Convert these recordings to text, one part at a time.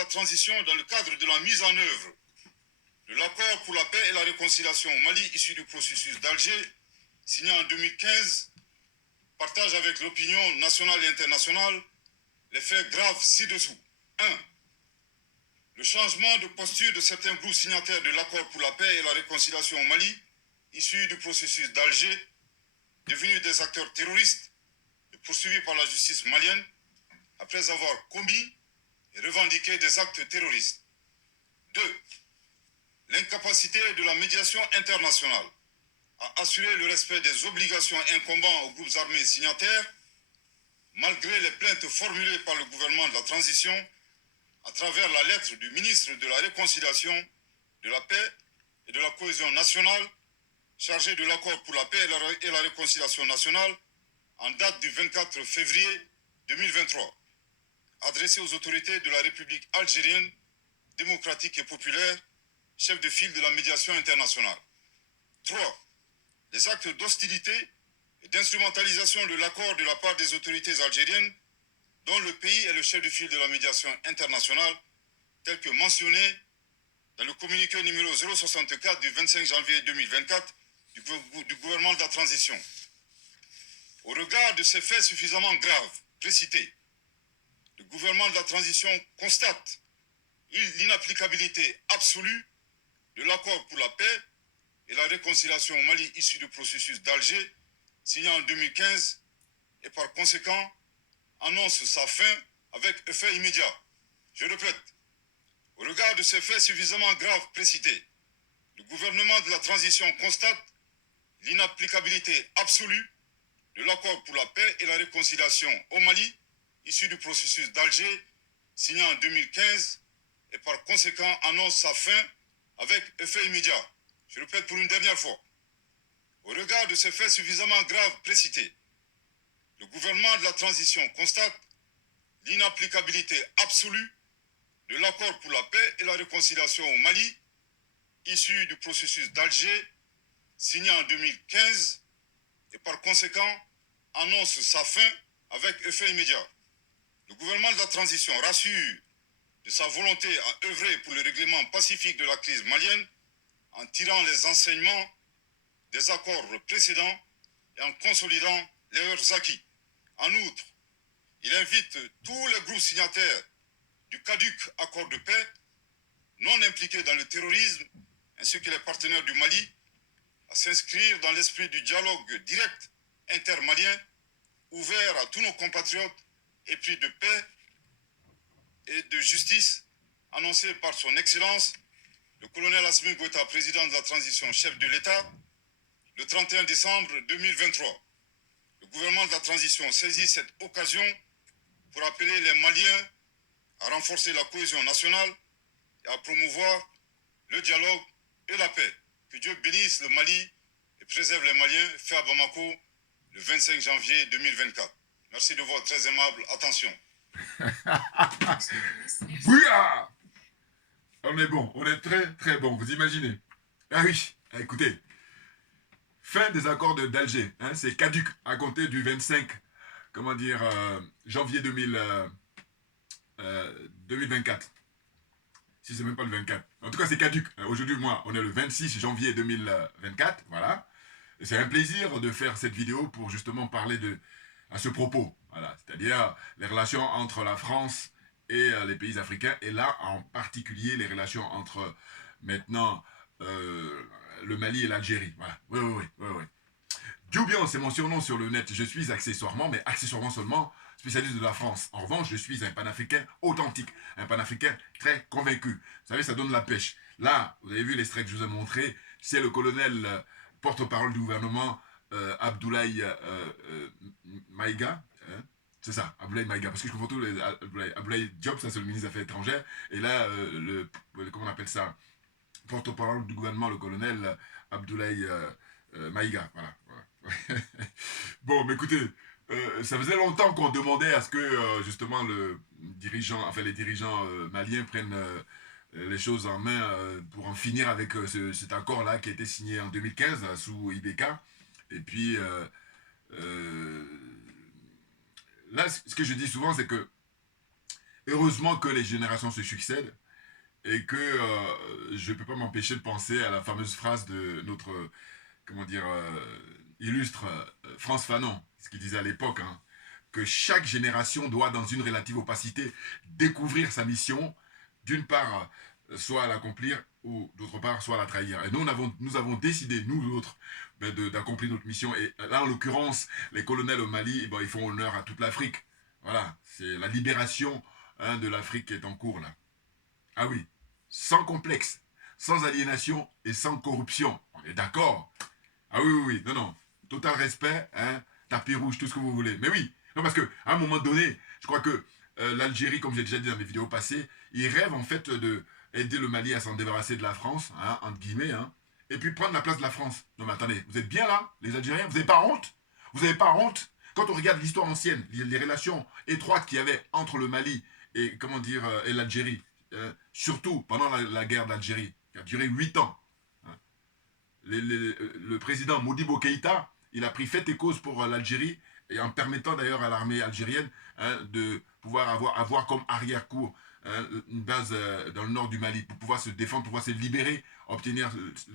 la transition dans le cadre de la mise en œuvre de l'accord pour la paix et la réconciliation au Mali issu du processus d'Alger, signé en 2015, partage avec l'opinion nationale et internationale les faits graves ci-dessous. 1. Le changement de posture de certains groupes signataires de l'accord pour la paix et la réconciliation au Mali, issu du processus d'Alger, devenus des acteurs terroristes et poursuivis par la justice malienne, après avoir commis et revendiqué des actes terroristes. 2. L'incapacité de la médiation internationale à assurer le respect des obligations incombant aux groupes armés signataires, malgré les plaintes formulées par le gouvernement de la transition à travers la lettre du ministre de la Réconciliation, de la Paix et de la Cohésion nationale, chargé de l'accord pour la paix et la réconciliation nationale, en date du 24 février 2023, adressé aux autorités de la République algérienne, démocratique et populaire, chef de file de la médiation internationale. 3. Les actes d'hostilité et d'instrumentalisation de l'accord de la part des autorités algériennes, dont le pays est le chef de file de la médiation internationale, tel que mentionné dans le communiqué numéro 064 du 25 janvier 2024 du gouvernement de la transition. Au regard de ces faits suffisamment graves précités, le gouvernement de la transition constate l'inapplicabilité absolue de l'accord pour la paix et la réconciliation au Mali issu du processus d'Alger, signé en 2015, et par conséquent annonce sa fin avec effet immédiat. Je répète, au regard de ces faits suffisamment graves précités, le gouvernement de la transition constate l'inapplicabilité absolue de l'accord pour la paix et la réconciliation au Mali, issu du processus d'Alger, signé en 2015, et par conséquent annonce sa fin avec effet immédiat. Je répète pour une dernière fois. Au regard de ces faits suffisamment graves précités, le gouvernement de la transition constate l'inapplicabilité absolue de l'accord pour la paix et la réconciliation au Mali, issu du processus d'Alger, signé en 2015, et par conséquent annonce sa fin avec effet immédiat. Le gouvernement de la transition rassure de sa volonté à œuvrer pour le règlement pacifique de la crise malienne en tirant les enseignements des accords précédents et en consolidant leurs acquis. En outre, il invite tous les groupes signataires du caduc accord de paix, non impliqués dans le terrorisme, ainsi que les partenaires du Mali, à s'inscrire dans l'esprit du dialogue direct intermalien, ouvert à tous nos compatriotes, épris de paix et de justice, annoncé par son Excellence, le colonel Assimi Goïta, président de la transition, chef de l'État, le 31 décembre 2023. Le gouvernement de la transition saisit cette occasion pour appeler les Maliens à renforcer la cohésion nationale et à promouvoir le dialogue et la paix. Que Dieu bénisse le Mali et préserve les Maliens, fait à Bamako le 25 janvier 2024. Merci de votre très aimable attention. Bouya! On est bon, on est très très bon, vous imaginez. Ah oui, écoutez, fin des accords d'Alger, hein, c'est caduc à compter du 25, janvier 2024. Si c'est même pas le 24. En tout cas, c'est caduc. Aujourd'hui, moi, on est le 26 janvier 2024, voilà. Et c'est un plaisir de faire cette vidéo pour justement parler à ce propos, voilà. C'est-à-dire les relations entre la France et les pays africains, et là, en particulier, les relations entre, maintenant, le Mali et l'Algérie, voilà. Oui. Djoubian, c'est mon surnom sur le net. Je suis accessoirement, mais accessoirement seulement, spécialiste de la France. En revanche, je suis un panafricain authentique, un panafricain très convaincu. Vous savez, ça donne la pêche. Là, vous avez vu l'extrait que je vous ai montré, c'est le colonel porte-parole du gouvernement, Abdoulaye Maïga. Hein, c'est ça, Abdoulaye Maïga, parce que je confonds tous les Abdoulaye Diop, ça c'est le ministre des Affaires étrangères, et là, comment on appelle ça, porte-parole du gouvernement, le colonel Abdoulaye Maïga, voilà. Bon, mais écoutez, ça faisait longtemps qu'on demandait à ce que justement les dirigeants maliens prennent les choses en main pour en finir avec cet accord-là qui a été signé en 2015 sous IBK. Et puis, là, ce que je dis souvent, c'est que heureusement que les générations se succèdent et que je ne peux pas m'empêcher de penser à la fameuse phrase de notre, comment dire, illustre Frantz Fanon, ce qu'il disait à l'époque, hein, que chaque génération doit, dans une relative opacité, découvrir sa mission, d'une part, soit à l'accomplir, ou d'autre part, soit à la trahir. Et nous avons décidé, nous autres, d'accomplir notre mission. Et là, en l'occurrence, les colonels au Mali, ils font honneur à toute l'Afrique. Voilà, c'est la libération de l'Afrique qui est en cours, là. Ah oui, sans complexe, sans aliénation et sans corruption. On est d'accord? Ah oui, oui, oui, non, non. Total respect, hein, tapis rouge, tout ce que vous voulez. Mais oui, non, parce qu'à un moment donné, je crois que l'Algérie, comme j'ai déjà dit dans mes vidéos passées, ils rêvent en fait de aider le Mali à s'en débarrasser de la France, hein, entre guillemets, hein, et puis prendre la place de la France. Non mais attendez, vous êtes bien là, les Algériens? Vous n'avez pas honte? Vous n'avez pas honte? Quand on regarde l'histoire ancienne, les relations étroites qu'il y avait entre le Mali et, comment dire, et l'Algérie, surtout pendant la guerre d'Algérie, qui a duré 8 ans, hein, le président Modibo Keïta, il a pris fait et cause pour l'Algérie, et en permettant d'ailleurs à l'armée algérienne, hein, de pouvoir avoir comme arrière-cour, hein, une base dans le nord du Mali pour pouvoir se défendre, pour pouvoir se libérer, obtenir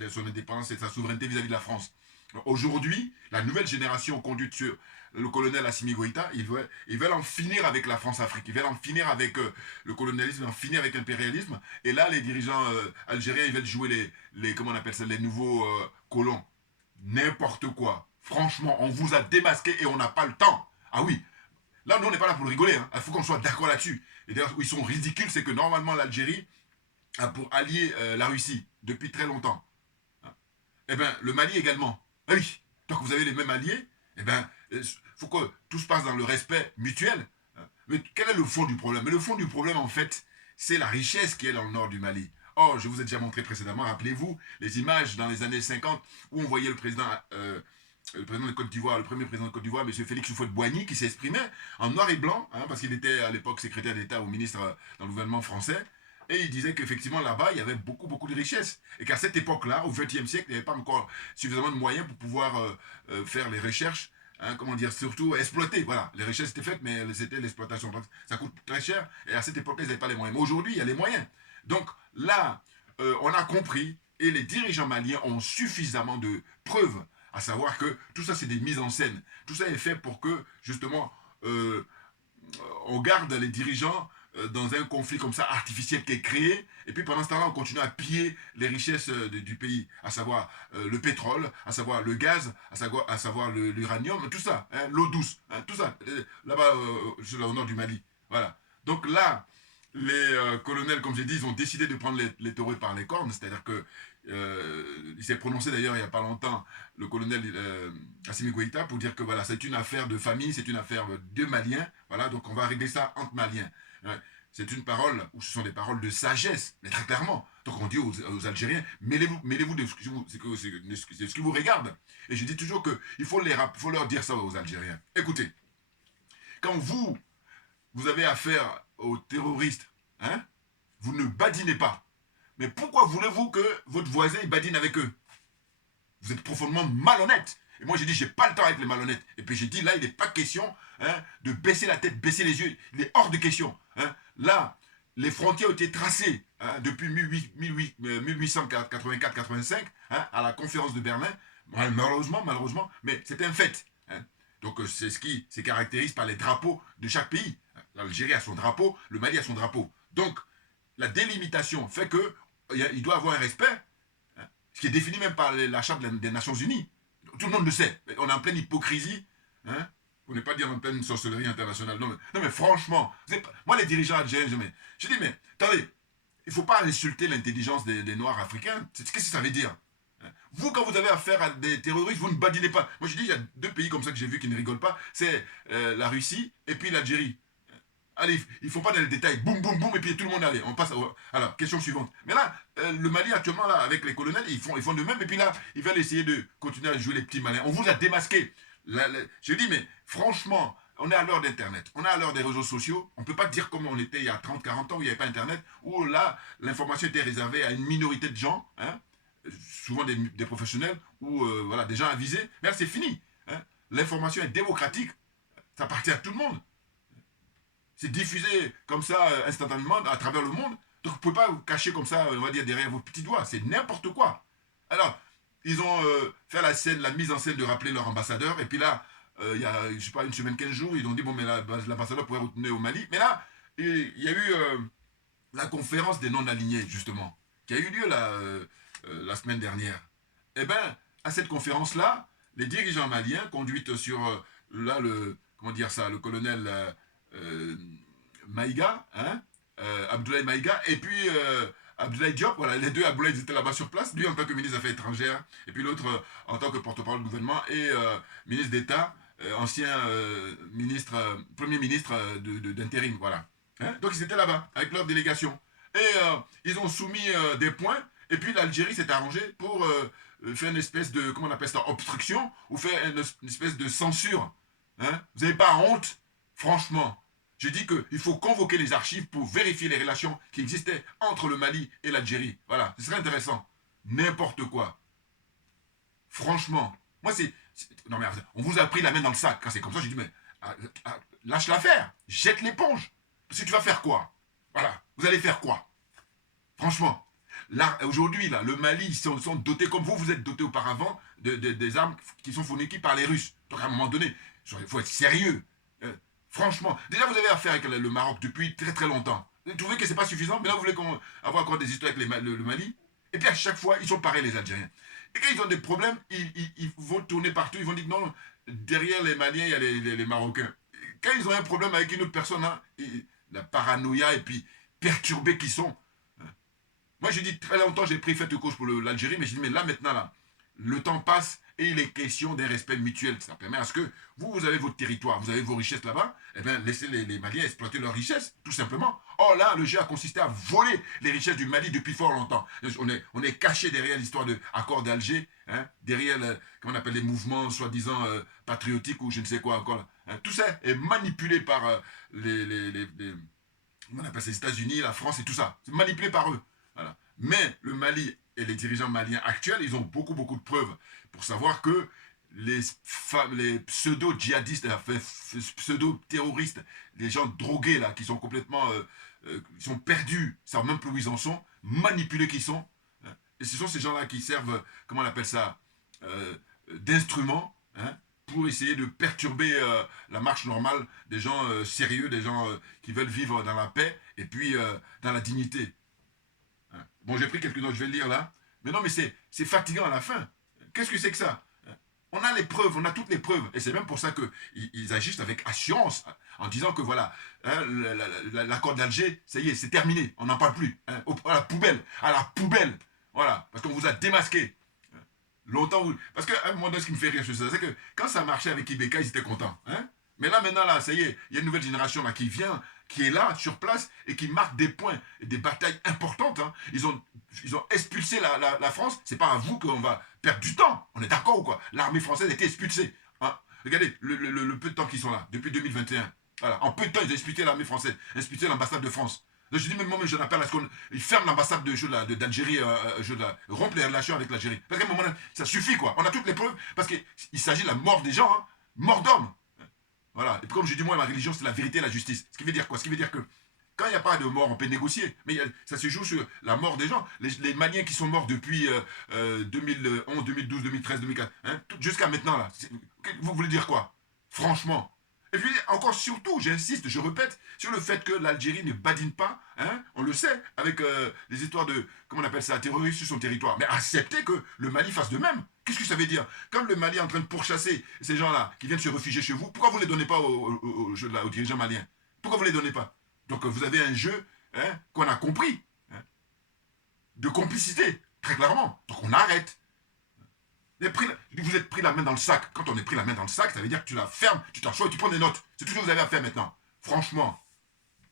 son indépendance et sa souveraineté vis-à-vis de la France. Aujourd'hui, la nouvelle génération conduite sur le colonel Assimi Goïta, ils veulent en finir avec la France-Afrique, ils veulent en finir avec le colonialisme, en finir avec l'impérialisme. Et là, les dirigeants algériens, ils veulent jouer comment on appelle ça, les nouveaux colons. N'importe quoi. Franchement, on vous a démasqué et on n'a pas le temps. Ah oui, là, nous, on n'est pas là pour rigoler. Hein. Il faut qu'on soit d'accord là-dessus. Et d'ailleurs, où ils sont ridicules, c'est que normalement, l'Algérie a pour allier la Russie depuis très longtemps. Hein. Eh bien, le Mali également. Ah oui, tant que vous avez les mêmes alliés, eh bien, il faut que tout se passe dans le respect mutuel. Hein. Mais quel est le fond du problème? Mais le fond du problème, en fait, c'est la richesse qui est dans le nord du Mali. Oh, je vous ai déjà montré précédemment, rappelez-vous, les images dans les années 50 où on voyait le président de Côte d'Ivoire, le premier président de Côte d'Ivoire, M. Félix Houphouët-Boigny, qui s'exprimait en noir et blanc, hein, parce qu'il était à l'époque secrétaire d'État au ministre dans le gouvernement français, et il disait qu'effectivement là-bas, il y avait beaucoup, beaucoup de richesses. Et qu'à cette époque-là, au XXe siècle, il n'y avait pas encore suffisamment de moyens pour pouvoir faire les recherches, hein, comment dire, surtout exploiter. Voilà, les richesses étaient faites, mais c'était l'exploitation. Donc ça coûte très cher, et à cette époque-là, ils n'avaient pas les moyens. Mais aujourd'hui, il y a les moyens. Donc là, on a compris, et les dirigeants maliens ont suffisamment de preuves, à savoir que tout ça, c'est des mises en scène. Tout ça est fait pour que, justement, on garde les dirigeants dans un conflit comme ça artificiel qui est créé, et puis pendant ce temps-là, on continue à piller les richesses du pays, à savoir le pétrole, à savoir le gaz, à savoir l'uranium, tout ça, hein, l'eau douce, hein, tout ça, là-bas, au nord du Mali. Voilà. Donc là, les colonels, comme j'ai dit, ils ont décidé de prendre les taureaux par les cornes, c'est-à-dire que il s'est prononcé d'ailleurs il n'y a pas longtemps, le colonel Assimi Goïta, pour dire que voilà, c'est une affaire de famille, c'est une affaire de Maliens, voilà, donc on va régler ça entre Maliens. Ouais. C'est une parole, ou ce sont des paroles de sagesse, mais très clairement. Donc on dit aux Algériens, mêlez-vous de ce qui vous regarde. Et je dis toujours qu'il faut leur dire ça aux Algériens. Écoutez, quand vous avez affaire aux terroristes, hein, vous ne badinez pas. Mais pourquoi voulez-vous que votre voisin badine avec eux? Vous êtes profondément malhonnête. Et moi j'ai dit, j'ai pas le temps avec les malhonnêtes. Et puis j'ai dit, là il n'est pas question, hein, de baisser la tête, baisser les yeux. Il est hors de question. Hein. Là, les frontières ont été tracées, hein, depuis 1884-85, hein, à la conférence de Berlin. Malheureusement, mais c'est un fait. Hein. Donc c'est ce qui se caractérise par les drapeaux de chaque pays. L'Algérie a son drapeau, le Mali a son drapeau. Donc la délimitation fait que il doit avoir un respect, hein, ce qui est défini même par la charte des Nations Unies. Tout le monde le sait. On est en pleine hypocrisie, hein, pour ne pas dire en pleine sorcellerie internationale. Non mais franchement, moi les dirigeants algériens, je dis mais attendez, il ne faut pas insulter l'intelligence des Noirs africains. Qu'est-ce que ça veut dire? Vous, quand vous avez affaire à des terroristes, vous ne badinez pas. Moi je dis, il y a deux pays comme ça que j'ai vu qui ne rigolent pas, c'est la Russie et puis l'Algérie. Allez, ils ne font pas dans les détails, boum, boum, boum, et puis tout le monde allait. On passe. Alors, question suivante. Mais là, le Mali actuellement, là, avec les colonels, ils font de même, et puis là, ils veulent essayer de continuer à jouer les petits malins. On vous a démasqué. Je dis, mais franchement, on est à l'heure d'Internet, on est à l'heure des réseaux sociaux, on ne peut pas dire comme on était il y a 30, 40 ans où il n'y avait pas Internet, où là, l'information était réservée à une minorité de gens, hein, souvent des professionnels, ou voilà, des gens avisés. Mais là, c'est fini. Hein. L'information est démocratique, ça appartient à tout le monde. C'est diffusé comme ça instantanément à travers le monde. Donc vous ne pouvez pas vous cacher comme ça, on va dire, derrière vos petits doigts. C'est n'importe quoi. Alors, ils ont fait la scène, la mise en scène de rappeler leur ambassadeur. Et puis là, il y a, je sais pas, une semaine, 15 jours, ils ont dit, bon, mais l'ambassadeur pourrait retourner au Mali. Mais là, il y a eu la conférence des non-alignés, justement, qui a eu lieu la semaine dernière. Eh bien, à cette conférence-là, les dirigeants maliens, conduites sur, là, comment dire ça, le colonel Maïga, hein, Abdoulaye Maïga, et puis Abdoulaye Diop, voilà, les deux Abdoulaye étaient là-bas sur place, lui en tant que ministre des Affaires étrangères, et puis l'autre en tant que porte-parole du gouvernement, et ministre d'État, ancien ministre, premier ministre d'intérim, voilà. Hein? Donc ils étaient là-bas, avec leur délégation. Et ils ont soumis des points, et puis l'Algérie s'est arrangée pour faire une espèce de, comment on appelle ça, obstruction, ou faire une espèce de censure. Hein? Vous n'avez pas honte, franchement. Je dis qu'il faut convoquer les archives pour vérifier les relations qui existaient entre le Mali et l'Algérie. Voilà, ce serait intéressant. N'importe quoi. Franchement. Moi, non mais, on vous a pris la main dans le sac. Quand c'est comme ça, j'ai dit, mais lâche l'affaire. Jette l'éponge. Parce que tu vas faire quoi? Voilà. Vous allez faire quoi? Franchement. Là, aujourd'hui, là, le Mali, ils sont dotés, comme vous êtes dotés auparavant, des armes qui sont fournies par les Russes. Donc, à un moment donné, il faut être sérieux. Franchement, déjà vous avez affaire avec le Maroc depuis très très longtemps. Vous trouvez que c'est pas suffisant, mais là vous voulez avoir encore des histoires avec le Mali. Et puis à chaque fois, ils sont pareils les Algériens. Et quand ils ont des problèmes, ils vont tourner partout, ils vont dire non, derrière les Maliens, il y a les Marocains. Quand ils ont un problème avec une autre personne, hein, la paranoïa et puis perturbés qu'ils sont. Moi j'ai dit très longtemps, j'ai pris fait de cause pour l'Algérie, mais j'ai dit mais là maintenant, là, le temps passe et il est question d'un respect mutuel. Ça permet à ce que vous avez votre territoire, vous avez vos richesses là-bas, et bien laissez les Maliens exploiter leurs richesses, tout simplement. Or là, le jeu a consisté à voler les richesses du Mali depuis fort longtemps. On est caché derrière l'histoire de l'accord d'Alger, hein, derrière, comment on appelle, les mouvements soi-disant patriotiques ou je ne sais quoi encore. Hein. Tout ça est manipulé par comment on appelle ça, les États-Unis, la France et tout ça. C'est manipulé par eux. Voilà. Mais le Mali et les dirigeants maliens actuels, ils ont beaucoup de preuves pour savoir que les pseudo-djihadistes, pseudo-terroristes, les gens drogués là, qui sont complètement ils sont perdus, ils savent même plus où ils en sont, manipulés qu'ils sont. Hein, et ce sont ces gens-là qui servent, comment on appelle ça, d'instruments, hein, pour essayer de perturber la marche normale des gens sérieux, des gens qui veulent vivre dans la paix et puis dans la dignité. Bon, j'ai pris quelques notes, je vais le lire là. Mais non, mais c'est fatigant à la fin. Qu'est-ce que c'est que ça? On a les preuves, on a toutes les preuves. Et c'est même pour ça qu'ils agissent avec assurance, en disant que voilà, hein, l'accord d'Alger, ça y est, c'est terminé. On n'en parle plus. Hein, à la poubelle. À la poubelle. Voilà, parce qu'on vous a démasqué. Longtemps, parce qu'à un moment donné, ce qui me fait rire, c'est que quand ça marchait avec Ibeka, ils étaient contents. Hein? Mais là, maintenant, là, ça y est, il y a une nouvelle génération là, qui vient, qui est là, sur place, et qui marque des points, et des batailles importantes. Hein. Ils ont expulsé la France. C'est pas à vous qu'on va perdre du temps. On est d'accord ou quoi? L'armée française a été expulsée. Hein. Regardez le peu de temps qu'ils sont là, depuis 2021. Voilà. En peu de temps, ils ont expulsé l'armée française, expulsé l'ambassade de France. Donc je dis même moi, je l'appelle à ce qu'ils ferment l'ambassade d'Algérie, rompent les relations avec l'Algérie. Parce qu'à un moment là, ça suffit quoi. On a toutes les preuves, parce qu'il s'agit de la mort des gens, hein. Mort d'hommes. Voilà. Et puis comme je dis, moi, ma religion, c'est la vérité et la justice. Ce qui veut dire quoi? Ce qui veut dire que quand il n'y a pas de mort, on peut négocier. Mais ça se joue sur la mort des gens. Les Maliens qui sont morts depuis 2011, 2012, 2013, 2004, hein, jusqu'à maintenant, là. Vous voulez dire quoi? Franchement. Et puis, encore surtout, j'insiste, je répète, sur le fait que l'Algérie ne badine pas, hein, on le sait, avec les histoires de, comment on appelle ça, terroristes sur son territoire. Mais acceptez que le Mali fasse de même. Qu'est-ce que ça veut dire? Comme le Mali est en train de pourchasser ces gens-là qui viennent se réfugier chez vous, pourquoi vous ne les donnez pas aux dirigeants maliens? Pourquoi vous ne les donnez pas? Donc vous avez un jeu, hein, qu'on a compris, hein, de complicité, très clairement. Donc on arrête. Vous êtes pris la main dans le sac. Quand on est pris la main dans le sac, ça veut dire que tu la fermes, tu t'assois et tu prends des notes. C'est tout ce que vous avez à faire maintenant. Franchement,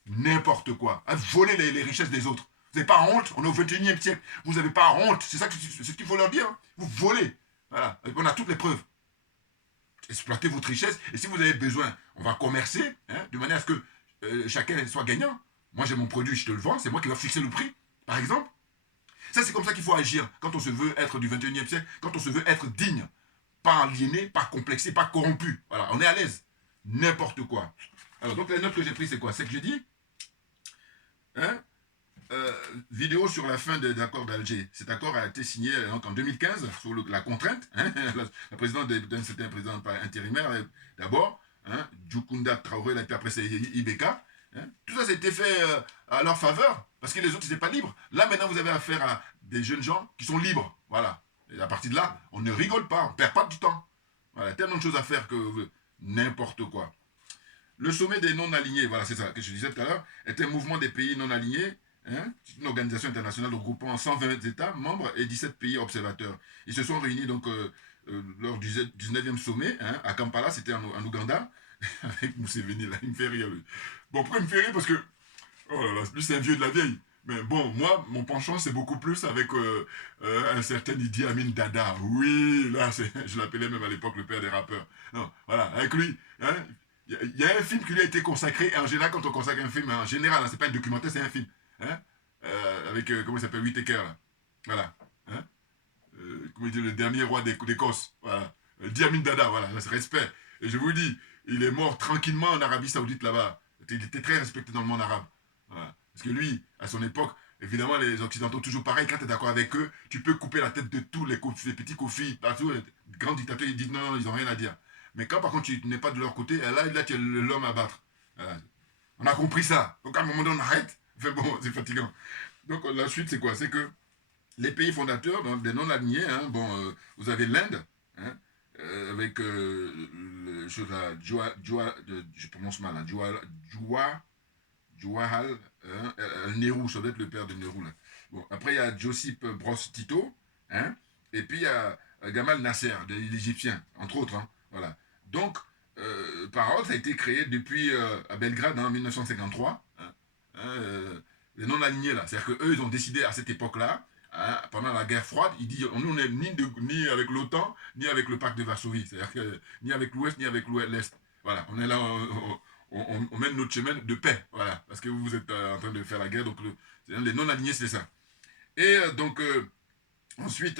n'importe quoi. À voler les richesses des autres. Vous n'avez pas honte? On est au 21e siècle. Vous n'avez pas honte? C'est ça ce qu'il faut leur dire. Hein. Vous volez. Voilà. Et on a toutes les preuves. Exploitez votre richesse. Et si vous avez besoin, on va commercer, hein, de manière à ce que chacun soit gagnant. Moi, j'ai mon produit, je te le vends. C'est moi qui vais fixer le prix, par exemple. Ça, c'est comme ça qu'il faut agir quand on se veut être du 21e siècle, quand on se veut être digne. Pas aliéné, pas complexé, pas corrompu. Voilà, on est à l'aise. N'importe quoi. Alors, donc, les notes que j'ai prises, c'est quoi? C'est que j'ai dit, hein, vidéo sur la fin des accords d'Alger. Cet accord a été signé donc, en 2015 sur la contrainte. Hein, la présidente d'un certain président intérimaire, d'abord, hein, Djoukunda Traoré, et puis après c'est Ibeka. Hein, tout ça, c'était fait à leur faveur, parce que les autres n'étaient pas libres. Là, maintenant, vous avez affaire à des jeunes gens qui sont libres. Voilà. Et à partir de là, on ne rigole pas, on ne perd pas du temps. Voilà, tellement de choses à faire que n'importe quoi. Le sommet des non-alignés, voilà, c'est ça que je disais tout à l'heure, est un mouvement des pays non-alignés. Hein, une organisation internationale regroupant 120 États membres et 17 pays observateurs. Ils se sont réunis donc lors du 19e sommet hein, à Kampala, c'était en Ouganda, avec Museveni, là, il me fait rire. Lui. Bon, pourquoi il me fait rire? Parce que, oh là là, lui c'est un vieux de la vieille. Mais bon, moi, mon penchant, c'est beaucoup plus avec un certain Idi Amin Dada. Oui, là, je l'appelais même à l'époque le père des rappeurs. Non, voilà, avec lui, hein, il y a un film qui lui a été consacré, et en général, quand on consacre un film, en général, hein, c'est pas un documentaire, c'est un film. Hein, avec, comment il s'appelle, Whittaker, là. Voilà. Hein, comment il dit, le dernier roi d'Écosse. Voilà. Diamin Dada, voilà, c'est respect. Et je vous dis, il est mort tranquillement en Arabie Saoudite là-bas. Il était très respecté dans le monde arabe. Voilà. Parce que lui, à son époque, évidemment, les Occidentaux, toujours pareil, quand tu es d'accord avec eux, tu peux couper la tête de tous les petits kofis, partout, les grands dictateurs, ils disent non, non, ils n'ont rien à dire. Mais quand par contre tu n'es pas de leur côté, là tu es l'homme à battre. Voilà. On a compris ça. Donc à un moment donné, on arrête. Enfin bon, c'est fatigant. Donc la suite, c'est quoi? C'est que les pays fondateurs, donc, des non-alignés, hein, bon, vous avez l'Inde, hein, avec je prononce mal, hein, Jawaharlal Nehru, ça doit être le père de Nehru. Là. Bon, après, il y a Josip Broz Tito, hein, et puis il y a Gamal Nasser, l'Égyptien, entre autres. Hein, voilà. Donc, Parole, ça a été créé depuis à Belgrade en 1953. Hein, les non-alignés, là. C'est-à-dire qu'eux, ils ont décidé à cette époque-là, hein, pendant la guerre froide, ils disent nous, on n'est ni avec l'OTAN, ni avec le pacte de Varsovie. C'est-à-dire que ni avec l'Ouest, ni avec l'Est. Voilà, on est là, on mène notre chemin de paix. Voilà, parce que vous êtes en train de faire la guerre, donc les non-alignés, c'est ça. Et donc, ensuite,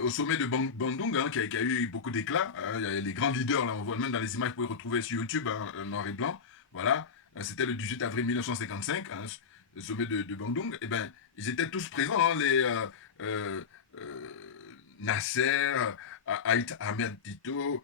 au sommet de Bandung, hein, qui a eu beaucoup d'éclat, hein, il y a les grands leaders, là, on voit même dans les images que vous pouvez retrouver sur YouTube, hein, noir et blanc, voilà, c'était le 18 avril 1955, hein, le sommet de Bandung, et ben, ils étaient tous présents, hein, les Nasser, Haït Ahmed Tito,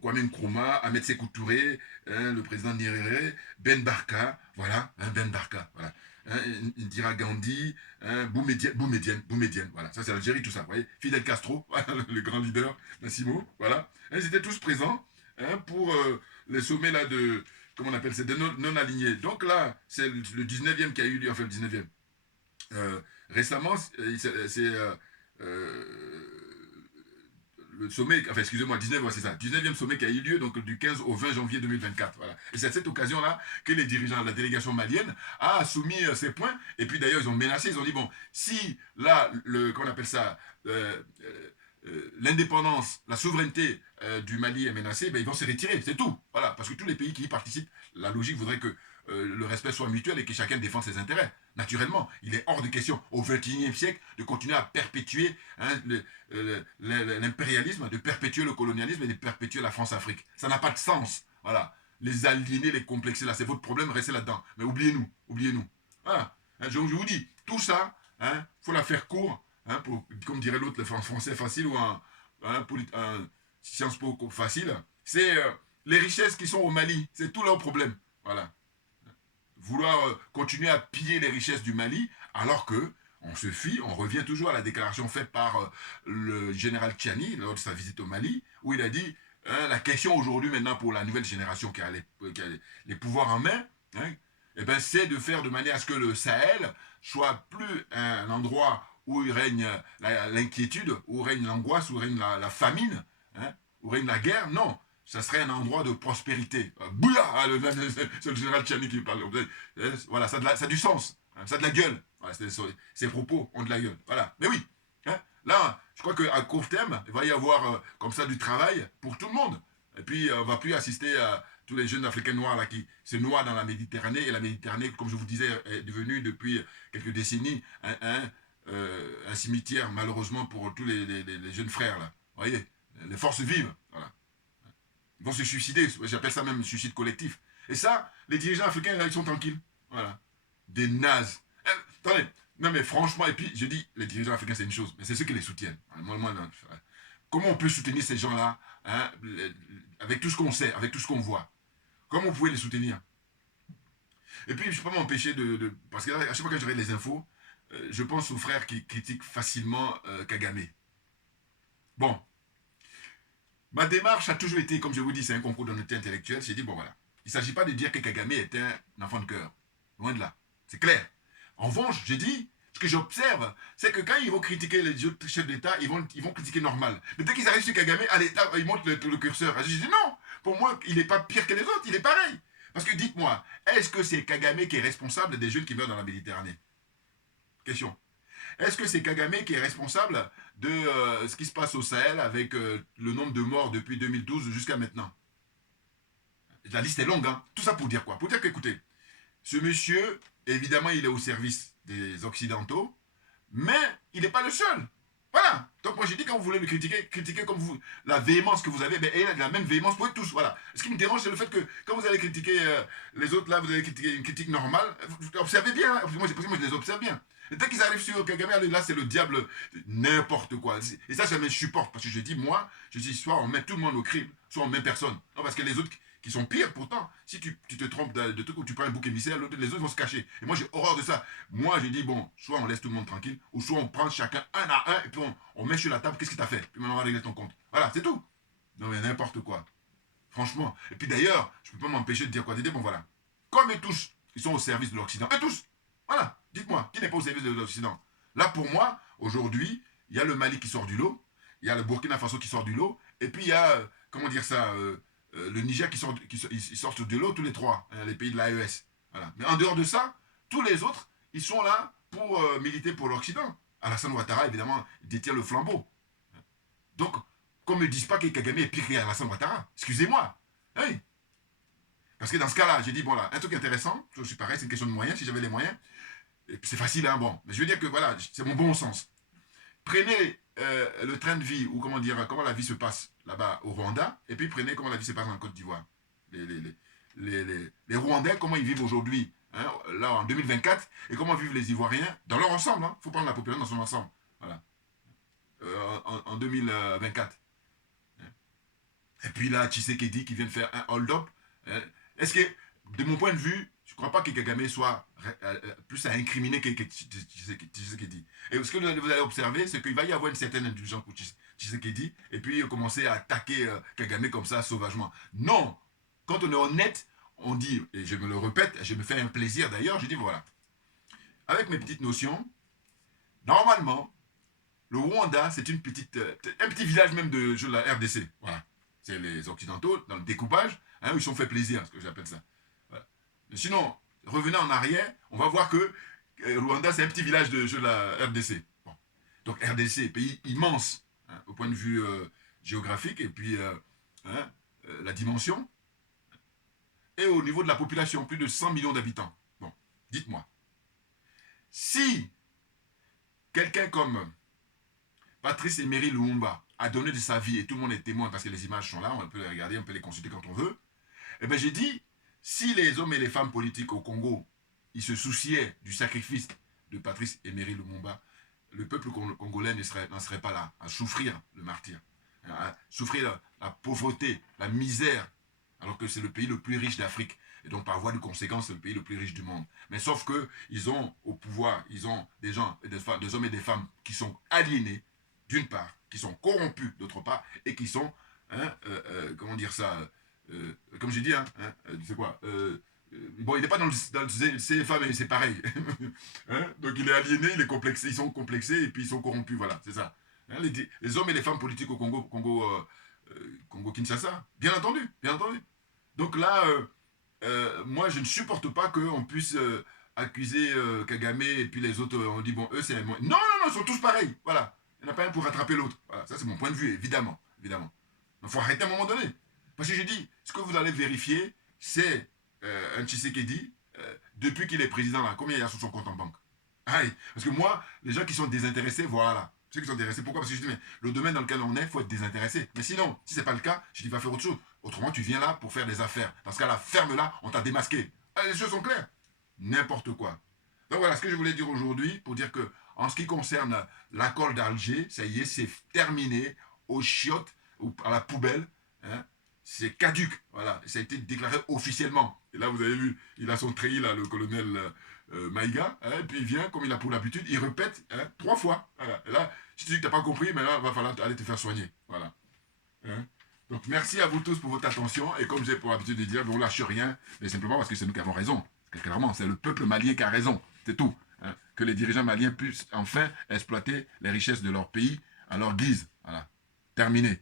Kwame Nkrumah, Ahmed Sékou Touré, hein, le président Nyerere, Ben Barka, voilà, hein, Ben Barka, voilà. Hein, Indira Gandhi, hein, Boumedienne, voilà, ça c'est l'Algérie, tout ça, vous voyez, Fidel Castro, voilà, le grand leader, Massimo, voilà, ils étaient tous présents hein, pour les sommets là de, comment on appelle, c'est de non-alignés. Donc là, c'est le 19e qui a eu lieu, enfin le 19e. Récemment, c'est le sommet, enfin excusez-moi, 19, ouais, c'est ça, 19e sommet qui a eu lieu donc du 15 au 20 janvier 2024. Voilà. Et c'est à cette occasion-là que les dirigeants de la délégation malienne a soumis ces points. Et puis d'ailleurs, ils ont menacé, ils ont dit, bon, si là, comment on appelle ça, l'indépendance, la souveraineté du Mali est menacée, ben, ils vont se retirer, c'est tout. Voilà, parce que tous les pays qui y participent, la logique voudrait que le respect soit mutuel et que chacun défende ses intérêts. Naturellement, il est hors de question au XXIe siècle de continuer à perpétuer hein, l'impérialisme, de perpétuer le colonialisme et de perpétuer la France-Afrique. Ça n'a pas de sens. Voilà. Les aliéner, les complexer, là, c'est votre problème, restez là-dedans. Mais oubliez-nous, oubliez-nous. Voilà. Hein, je vous dis, tout ça, hein, faut la faire court, hein, pour, comme dirait l'autre, le français facile ou un Sciences Po facile. C'est les richesses qui sont au Mali, c'est tout leur problème. Voilà. Vouloir continuer à piller les richesses du Mali, alors que on se fie, on revient toujours à la déclaration faite par le général Tchiani lors de sa visite au Mali, où il a dit la question aujourd'hui maintenant pour la nouvelle génération qui a les pouvoirs en main, hein, eh ben, c'est de faire de manière à ce que le Sahel soit plus un endroit où il règne l'inquiétude, où règne l'angoisse, où règne la famine, hein, où règne la guerre. Non, ça serait un endroit de prospérité. Bouya, c'est le général Tchiani qui parle. Voilà, ça a du sens, hein, ça a de la gueule. Voilà, ces propos ont de la gueule. Voilà, mais oui. Hein, là, je crois qu'à court terme, il va y avoir comme ça du travail pour tout le monde. Et puis, on ne va plus assister à tous les jeunes Africains noirs là, qui se noient dans la Méditerranée. Et la Méditerranée, comme je vous disais, est devenue depuis quelques décennies un cimetière, malheureusement, pour tous les jeunes frères. Là. Vous voyez, les forces vives. Voilà. Ils vont se suicider, j'appelle ça même suicide collectif. Et ça, les dirigeants africains, là, ils sont tranquilles. Voilà. Des nazes. Attendez, non mais franchement, et puis je dis, les dirigeants africains, c'est une chose, mais c'est ceux qui les soutiennent. Moi, non. Comment on peut soutenir ces gens-là, hein, avec tout ce qu'on sait, avec tout ce qu'on voit? Comment vous pouvez les soutenir? Et puis, je ne peux pas m'empêcher parce que à chaque fois que je regarde les infos, je pense aux frères qui critiquent facilement Kagame. Bon, ma démarche a toujours été, comme je vous dis, c'est un concours d'honnêteté intellectuelle. J'ai dit, bon voilà, il ne s'agit pas de dire que Kagame est un enfant de cœur. Loin de là. C'est clair. En revanche, j'ai dit, ce que j'observe, c'est que quand ils vont critiquer les autres chefs d'État, ils vont critiquer normal. Mais dès qu'ils arrivent sur Kagame, à l'État, ils montent le curseur. J'ai dit, non, pour moi, il n'est pas pire que les autres, il est pareil. Parce que dites-moi, est-ce que c'est Kagame qui est responsable des jeunes qui meurent dans la Méditerranée? Question. Est-ce que c'est Kagame qui est responsable de ce qui se passe au Sahel avec le nombre de morts depuis 2012 jusqu'à maintenant? La liste est longue, hein. Tout ça pour dire quoi? Pour dire qu'écoutez, ce monsieur, évidemment, il est au service des Occidentaux, mais il n'est pas le seul. Voilà. Donc moi j'ai dit, quand vous voulez le critiquer, critiquez comme vous, la véhémence que vous avez, ben, ayez la même véhémence pour eux tous. Voilà. Ce qui me dérange, c'est le fait que quand vous allez critiquer les autres, là, vous allez critiquer une critique normale, vous observez bien. Hein. Moi je les observe bien. Et dès qu'ils arrivent sur Kagame, là c'est le diable, n'importe quoi. Et ça me supporte, parce que je dis, moi, je dis, soit on met tout le monde au crime, soit on met personne. Non, parce que les autres qui sont pires pourtant, si tu te trompes de truc ou tu prends un bouc émissaire, les autres vont se cacher. Et moi j'ai horreur de ça. Moi j'ai dit, bon, soit on laisse tout le monde tranquille, ou soit on prend chacun un à un, et puis on met sur la table, qu'est-ce qu'il t'a fait? Puis maintenant on va régler ton compte. Voilà, c'est tout. Non mais n'importe quoi. Franchement. Et puis d'ailleurs, je peux pas m'empêcher de dire quoi? De dire, bon voilà, comme eux tous, ils sont au service de l'Occident. Eux tous. Voilà. Dites-moi, qui n'est pas au service de l'Occident? Là pour moi, aujourd'hui, il y a le Mali qui sort du lot, il y a le Burkina Faso qui sort du lot, et puis il y a, comment dire ça, le Niger qui sortent de l'eau tous les trois, les pays de l'AES. Voilà. Mais en dehors de ça, tous les autres, ils sont là pour militer pour l'Occident. Alassane Ouattara, évidemment, détient le flambeau. Donc, qu'on ne me dise pas que Kagame est pire qu'Alassane Ouattara. Excusez-moi. Hey. Parce que dans ce cas-là, j'ai dit, bon là, un truc intéressant, je suis pareil, c'est une question de moyens, si j'avais les moyens. C'est facile, hein, bon. Mais je veux dire que, voilà, c'est mon bon sens. Prenez le train de vie, ou comment dire, comment la vie se passe là-bas au Rwanda, et puis prenez comment la vie se passe en Côte d'Ivoire. Les Rwandais, comment ils vivent aujourd'hui, hein, là en 2024, et comment vivent les Ivoiriens dans leur ensemble. Il hein, faut prendre la population dans son ensemble. Voilà. En 2024. Et puis là, Tshisekedi qui vient de faire un hold-up. Est-ce que, de mon point de vue, je ne crois pas que Kagame soit plus à incriminer que Tshisekedi. Et ce que vous allez observer, c'est qu'il va y avoir une certaine indulgence pour Tshisekedi, et puis commencer à attaquer Kagame comme ça, sauvagement. Non! Quand on est honnête, on dit, et je me le répète, je me fais un plaisir d'ailleurs, je dis voilà, avec mes petites notions, normalement, le Rwanda, c'est un petit village même de la RDC. Voilà. C'est les Occidentaux, dans le découpage, hein, ils se sont fait plaisir, ce que j'appelle ça. Voilà. Mais sinon, revenez en arrière, on va voir que Rwanda, c'est un petit village de la RDC. Bon. Donc RDC, pays immense, hein, au point de vue géographique, et puis la dimension. Et au niveau de la population, plus de 100 millions d'habitants. Bon, dites-moi. Si quelqu'un comme Patrice Emery Lumumba a donné de sa vie, et tout le monde est témoin parce que les images sont là, on peut les regarder, on peut les consulter quand on veut, eh bien j'ai dit, si les hommes et les femmes politiques au Congo, ils se souciaient du sacrifice de Patrice Emery Lumumba, le peuple congolais n'en serait pas là, à souffrir le martyre, à souffrir la pauvreté, la misère, alors que c'est le pays le plus riche d'Afrique. Et donc, par voie de conséquence, c'est le pays le plus riche du monde. Mais sauf qu'ils ont au pouvoir, ils ont des gens, des hommes et des femmes qui sont aliénés, d'une part, qui sont corrompus, d'autre part, et qui sont, comment dire ça, comme j'ai dit, c'est quoi bon, il n'est pas dans le CFA, mais c'est pareil. Hein, donc, il est aliéné, il est complexé, ils sont complexés, et puis ils sont corrompus, voilà, c'est ça. Hein, les hommes et les femmes politiques au Congo-Kinshasa, bien entendu, bien entendu. Donc là, moi, je ne supporte pas qu'on puisse accuser Kagame et puis les autres, on dit, bon, eux, c'est... Non, non, non, ils sont tous pareils, voilà. Il n'y en a pas un pour rattraper l'autre. Voilà, ça, c'est mon point de vue, évidemment, évidemment. Il faut arrêter à un moment donné. Parce que j'ai dit, ce que vous allez vérifier, c'est un Tshisekedi, depuis qu'il est président, là, combien il y a sur son compte en banque? Aïe, parce que moi, les gens qui sont désintéressés, voilà. Ceux qui sont intéressés, pourquoi? Parce que je dis, mais le domaine dans lequel on est, il faut être désintéressé. Mais sinon, si ce n'est pas le cas, je dis, va faire autre chose. Autrement, tu viens là pour faire des affaires. Parce qu'à la ferme là, on t'a démasqué. Les choses sont claires. N'importe quoi. Donc voilà ce que je voulais dire aujourd'hui pour dire que en ce qui concerne l'accord d'Alger, ça y est, c'est terminé aux chiottes ou à la poubelle. Hein, c'est caduc. Voilà. Ça a été déclaré officiellement. Et là, vous avez vu, il a son treillis, là, le colonel Maïga. Hein, et puis il vient, comme il a pour l'habitude, il répète 3 fois. Voilà. Et là, si tu dis que tu n'as pas compris, mais là, il va falloir aller te faire soigner. Voilà. Hein. Donc merci à vous tous pour votre attention. Et comme j'ai pour l'habitude de dire, on ne lâche rien, mais simplement parce que c'est nous qui avons raison. Clairement, c'est le peuple malien qui a raison. C'est tout. Hein. Que les dirigeants maliens puissent enfin exploiter les richesses de leur pays à leur guise. Voilà. Terminé.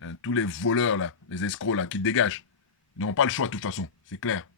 Hein. Tous les voleurs, là, les escrocs là, qui dégagent, n'ont pas le choix de toute façon. C'est clair.